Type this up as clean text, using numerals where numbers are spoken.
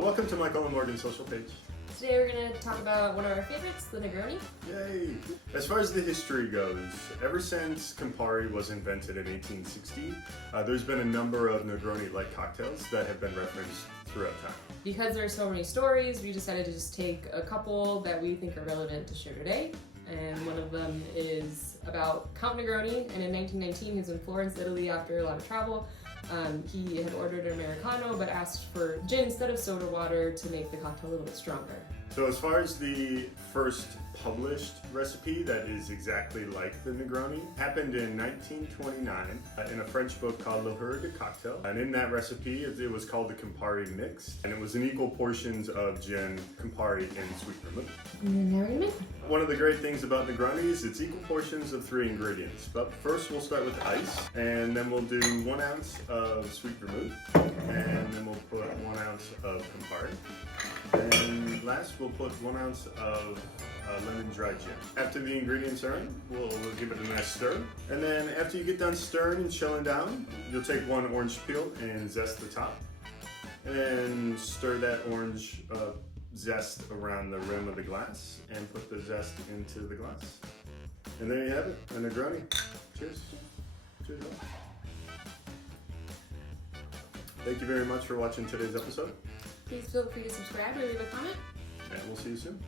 Welcome to Michael and Morgan's social page. Today we're going to talk about one of our favorites, the Negroni. Yay! As far as the history goes, ever since Campari was invented in 1860, there's been a number of Negroni-like cocktails that have been referenced throughout time. Because there are so many stories, we decided to just take a couple that we think are relevant to share today. And one of them is about Count Negroni, and in 1919 he was in Florence, Italy after a lot of travel. He had ordered an Americano but asked for gin instead of soda water to make the cocktail a little bit stronger. So as far as the first published recipe that is exactly like the Negroni, happened in 1929 in a French book called Le de Cocktail. And in that recipe, it was called the Campari Mix, and it was in equal portions of gin, Campari, and sweet vermouth. And now we're gonna make one. One of the great things about Negroni is it's equal portions of 3 ingredients. But first we'll start with ice, and then we'll do 1 ounce of sweet vermouth, and then we'll put 1 ounce of Campari. And last, we'll put 1 ounce of lemon dry gin. After the ingredients are in, we'll give it a nice stir. And then after you get done stirring and chilling down, you'll take 1 orange peel and zest the top. And then stir that orange zest around the rim of the glass and put the zest into the glass. And there you have it, a Negroni. Cheers. Cheers. Thank you very much for watching today's episode. Please feel free to subscribe or leave a comment. And we'll see you soon.